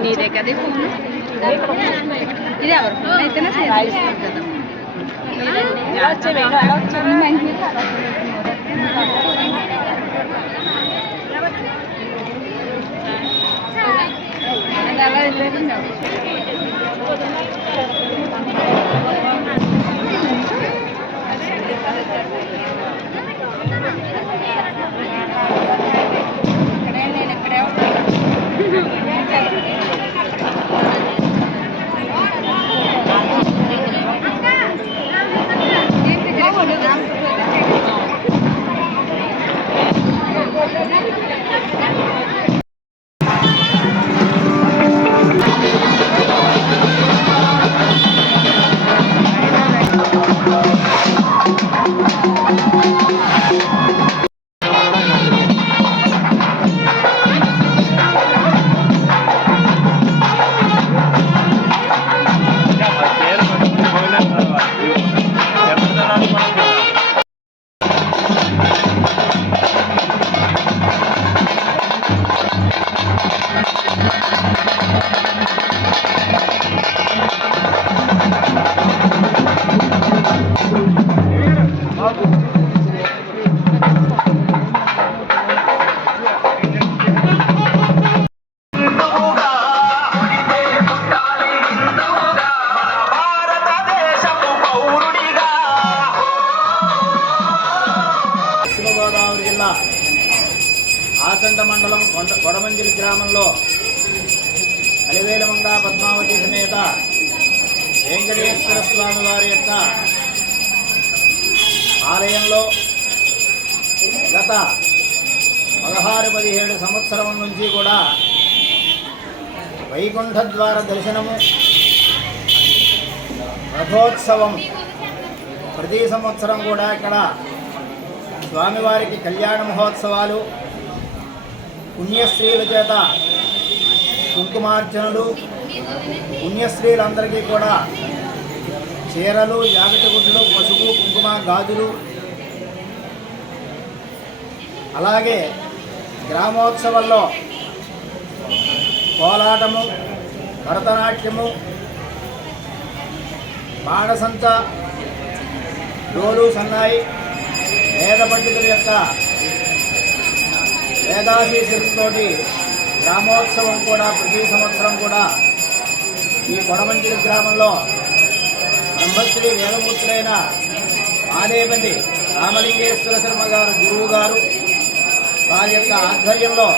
నీదే కదా ఫోన్ ఇది ఎవరి ఫోన్ అయితేనే అలా వెళ్ళలేదు నేను ఎక్కడే ఆచంట మండలం కొడమంజిలి గ్రామంలో అలివేలమంగా పద్మావతి సమేత వెంకటేశ్వర స్వామి వారి యొక్క ఆలయంలో గత 16-17 సంవత్సరం నుంచి కూడా వైకుంఠ ద్వార దర్శనము రథోత్సవం ప్రతి సంవత్సరం కూడా ఇక్కడ స్వామివారికి కళ్యాణ మహోత్సవాలు పుణ్యశ్రీల చేత కుంకుమార్చనలు పుణ్యశ్రీలందరికీ కూడా చీరలు యాగటిగుడ్లు పసుపు కుంకుమ గాజులు అలాగే గ్రామోత్సవాల్లో కోలాటము భరతనాట్యము బాణసంచ డోలు సన్నాయి వేద పండితుల యొక్క వేదాశీసులతోటి గ్రామోత్సవం కూడా ప్రతి సంవత్సరం కూడా ఈ కొడమంజిలి గ్రామంలో బ్రహ్మశ్రీ వేదమూర్తులైన ఆదేపల్లి రామలింగేశ్వర శర్మ గారు గురువు గారు వారి యొక్క ఆధ్వర్యంలో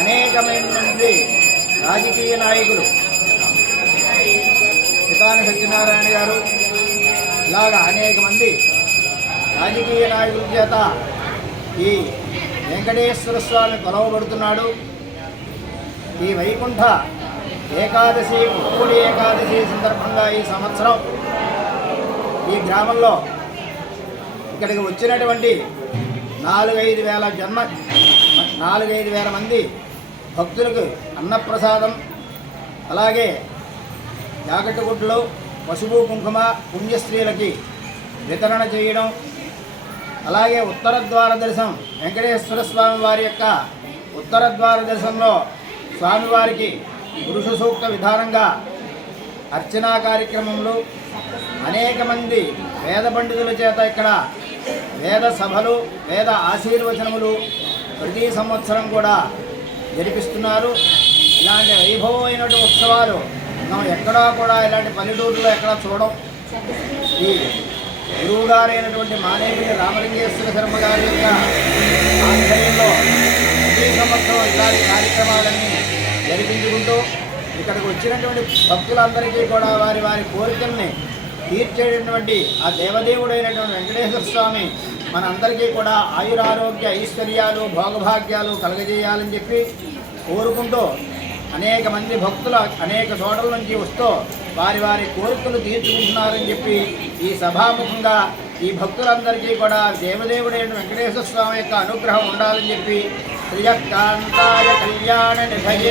అనేకమైనటువంటి రాజకీయ నాయకులు పితాని సత్యనారాయణ గారు ఇలాగా అనేక మంది రాజకీయ నాయకుల చేత ఈ వెంకటేశ్వర స్వామి కొలవబడుతున్నాడు. ఈ వైకుంఠ ఏకాదశి ముక్కుడి ఏకాదశి సందర్భంగా ఈ సంవత్సరం ఈ గ్రామంలో ఇక్కడికి వచ్చినటువంటి 4-5 వేల మంది భక్తులకు అన్నప్రసాదం, అలాగే జాగట్టుగుడ్లు, పసుపు కుంకుమ పుణ్యస్త్రీలకి వితరణ చేయడం, అలాగే ఉత్తర ద్వార దర్శనం వెంకటేశ్వర స్వామి వారి యొక్క ఉత్తర ద్వార దర్శనంలో స్వామివారికి పురుష సూక్త విధానంగా అర్చనా కార్యక్రమంలో అనేక మంది వేద పండితుల చేత ఇక్కడ వేద సభలు, వేద ఆశీర్వచనములు ప్రతి సంవత్సరం కూడా జరిపిస్తున్నారు. ఇలాంటి వైభవమైనటువంటి ఉత్సవాలు మనం ఎక్కడా కూడా ఇలాంటి పల్లెటూరులో ఎక్కడా చూడం. ఈ గురువు గారైనటువంటి మానేపల్లి రామలింగేశ్వర శర్మ గారి యొక్క ఆధ్వర్యంలో ప్రతి సంవత్సరం ఇలాంటి కార్యక్రమాలన్నీ జరిపించుకుంటూ ఇక్కడికి వచ్చినటువంటి భక్తులందరికీ కూడా వారి వారి కోరికల్ని తీర్చేటటువంటి ఆ దేవదేవుడైనటువంటి వెంకటేశ్వర స్వామి మనందరికీ కూడా ఆయురారోగ్య ఐశ్వర్యాలు భోగభాగ్యాలు కలగజేయాలని చెప్పి కోరుకుంటూ అనేక మంది భక్తులు అనేక చోట్ల నుంచి వస్తూ వారి వారి కోరికలు తీర్చుకుంటున్నారని చెప్పి ఈ సభాముఖంగా ఈ భక్తులందరికీ కూడా దేవదేవుడైన వెంకటేశ్వర స్వామి యొక్క అనుగ్రహం ఉండాలని చెప్పి శ్రీయకాంతాయ కళ్యాణ నిధయే